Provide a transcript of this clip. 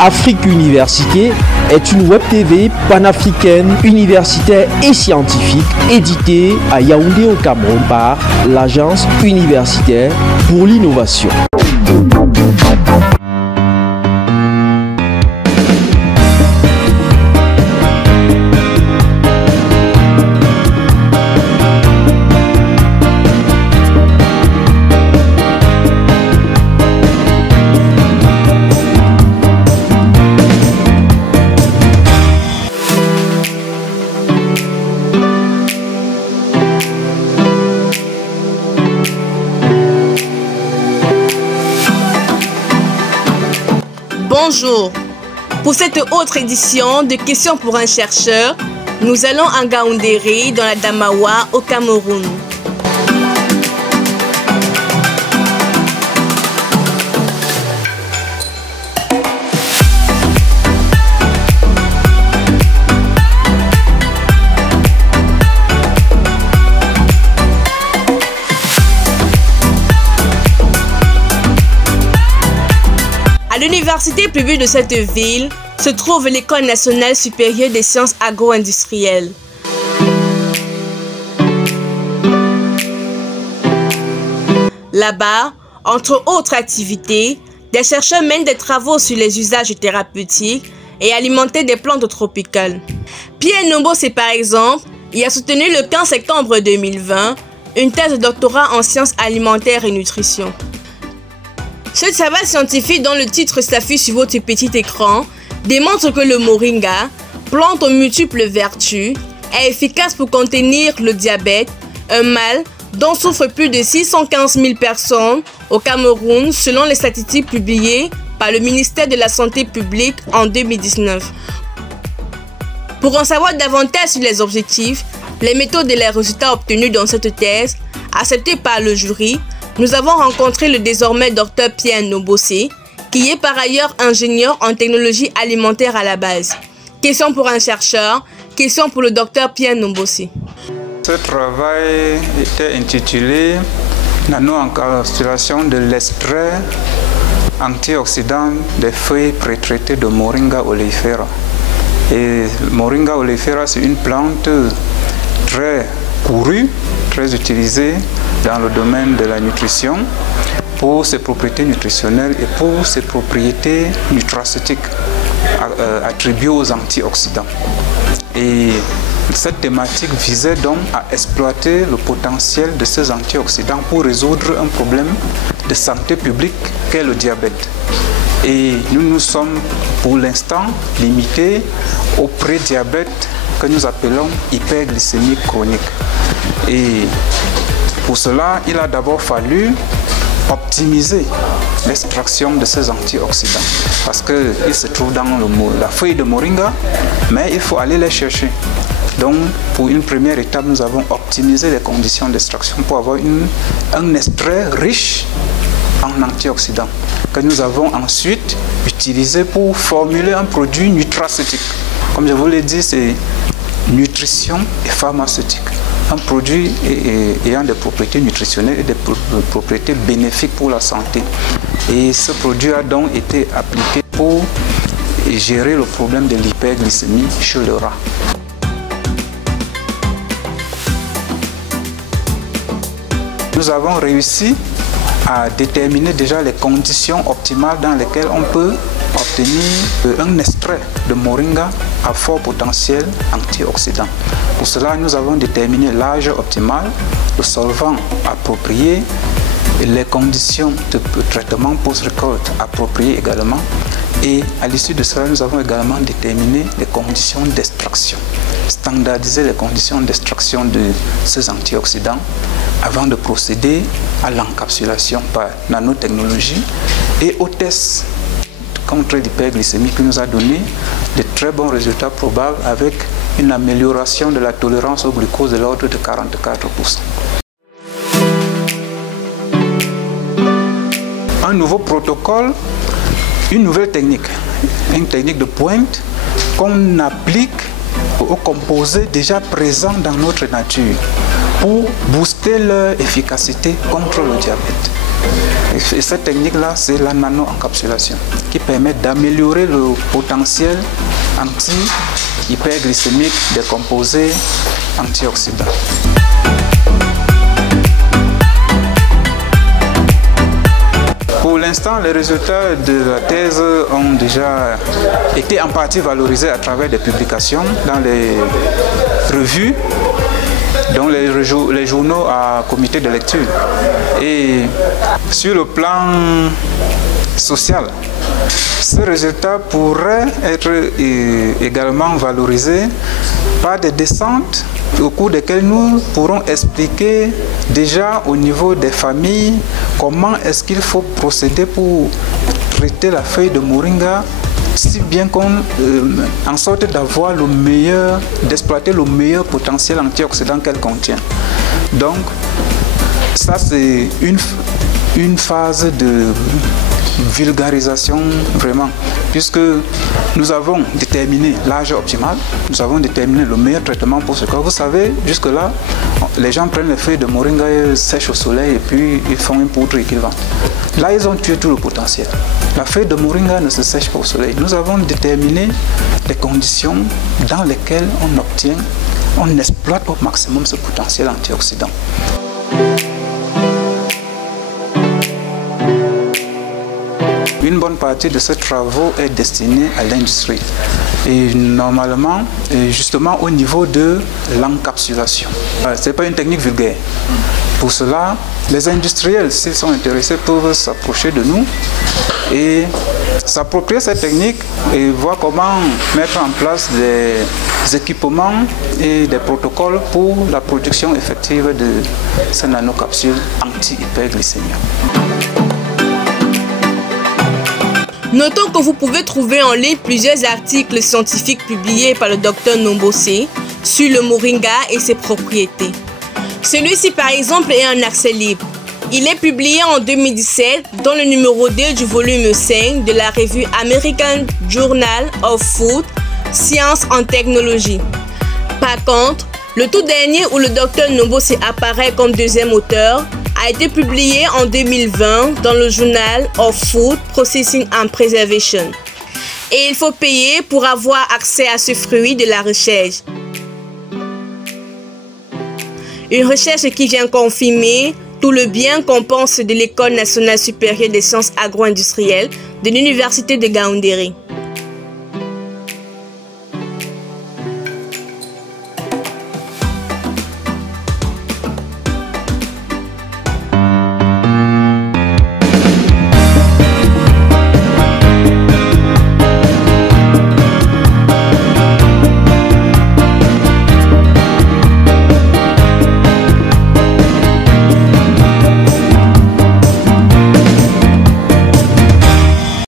Afrique Université est une web TV panafricaine, universitaire et scientifique éditée à Yaoundé au Cameroun par l'Agence universitaire pour l'innovation. Bonjour, pour cette autre édition de Questions pour un chercheur, nous allons à Ngaoundéré dans la Damawa au Cameroun. À l'université publique de cette ville se trouve l'École nationale supérieure des sciences agro-industrielles. Là-bas, entre autres activités, des chercheurs mènent des travaux sur les usages thérapeutiques et alimentaires des plantes tropicales. Pierre Nombosé, par exemple, y a soutenu le 15 septembre 2020 une thèse de doctorat en sciences alimentaires et nutrition. Ce travail scientifique dont le titre s'affiche sur votre petit écran démontre que le moringa, plante aux multiples vertus, est efficace pour contenir le diabète, un mal dont souffrent plus de 615 000 personnes au Cameroun selon les statistiques publiées par le ministère de la Santé publique en 2019. Pour en savoir davantage sur les objectifs, les méthodes et les résultats obtenus dans cette thèse, acceptés par le jury, nous avons rencontré le désormais Dr Pierre Nombosé, qui est par ailleurs ingénieur en technologie alimentaire à la base. Question pour un chercheur, question pour le Dr Pierre Nombosé. Ce travail était intitulé Nano-encapsulation de l'extrait antioxydant des feuilles pré-traitées de Moringa oleifera. Et Moringa oleifera, c'est une plante très courue, très utilisée dans le domaine de la nutrition pour ses propriétés nutritionnelles et pour ses propriétés nutraceutiques attribuées aux antioxydants. Et cette thématique visait donc à exploiter le potentiel de ces antioxydants pour résoudre un problème de santé publique qu'est le diabète. Et nous sommes pour l'instant limités au prédiabète que nous appelons hyperglycémie chronique. Et pour cela, il a d'abord fallu optimiser l'extraction de ces antioxydants parce qu'ils se trouvent dans la feuille de moringa, mais il faut aller les chercher. Donc, pour une première étape, nous avons optimisé les conditions d'extraction pour avoir un extrait riche en antioxydants que nous avons ensuite utilisé pour formuler un produit nutraceutique. Comme je vous l'ai dit, c'est nutrition et pharmaceutique. Un produit ayant des propriétés nutritionnelles et des propriétés bénéfiques pour la santé. Et ce produit a donc été appliqué pour gérer le problème de l'hyperglycémie chez le rat. Nous avons réussi à déterminer déjà les conditions optimales dans lesquelles on peut obtenir un extrait de moringa à fort potentiel antioxydant. Pour cela, nous avons déterminé l'âge optimal, le solvant approprié, et les conditions de traitement post-récolte appropriées également. Et à l'issue de cela, nous avons également déterminé les conditions d'extraction, standardiser les conditions d'extraction de ces antioxydants avant de procéder à l'encapsulation par nanotechnologie et aux tests contre l'hyperglycémie qui nous a donné de très bons résultats probables avec une amélioration de la tolérance au glucose de l'ordre de 44%. Un nouveau protocole, une nouvelle technique, une technique de pointe qu'on applique aux composés déjà présents dans notre nature pour booster leur efficacité contre le diabète. Et cette technique-là, c'est la nano-encapsulation qui permet d'améliorer le potentiel anti-hyperglycémique des composés antioxydants. Pour l'instant, les résultats de la thèse ont déjà été en partie valorisés à travers des publications dans les revues, dont les journaux à comité de lecture. Et sur le plan social, ce résultat pourrait être également valorisé par des descentes au cours desquelles nous pourrons expliquer déjà au niveau des familles comment est-ce qu'il faut procéder pour traiter la feuille de moringa, si bien en sorte d'avoir le meilleur, d'exploiter le meilleur potentiel antioxydant qu'elle contient. Donc, ça c'est une phase de vulgarisation vraiment, puisque nous avons déterminé l'âge optimal, nous avons déterminé le meilleur traitement pour ce cas. Vous savez, jusque-là, les gens prennent les feuilles de moringa, ils sèchent au soleil et puis ils font une poudre et qu'ils vendent. Là, ils ont tué tout le potentiel. La feuille de moringa ne se sèche pas au soleil. Nous avons déterminé les conditions dans lesquelles on exploite au maximum ce potentiel antioxydant. Une bonne partie de ces travaux est destinée à l'industrie et normalement, justement au niveau de l'encapsulation. Ce n'est pas une technique vulgaire. Pour cela, les industriels, s'ils sont intéressés, peuvent s'approcher de nous et s'approprier cette technique et voir comment mettre en place des équipements et des protocoles pour la production effective de ces nanocapsules anti-hyperglycémie. Notons que vous pouvez trouver en ligne plusieurs articles scientifiques publiés par le Dr Nombose sur le moringa et ses propriétés. Celui-ci par exemple est en accès libre. Il est publié en 2017 dans le numéro 2 du volume 5 de la revue American Journal of Food Science and Technology. Par contre, le tout dernier où le Dr Nombose apparaît comme deuxième auteur a été publié en 2020 dans le Journal of Food Processing and Preservation. Et il faut payer pour avoir accès à ce fruit de la recherche. Une recherche qui vient confirmer tout le bien qu'on pense de l'École nationale supérieure des sciences agro-industrielles de l'Université de Gaoundéré.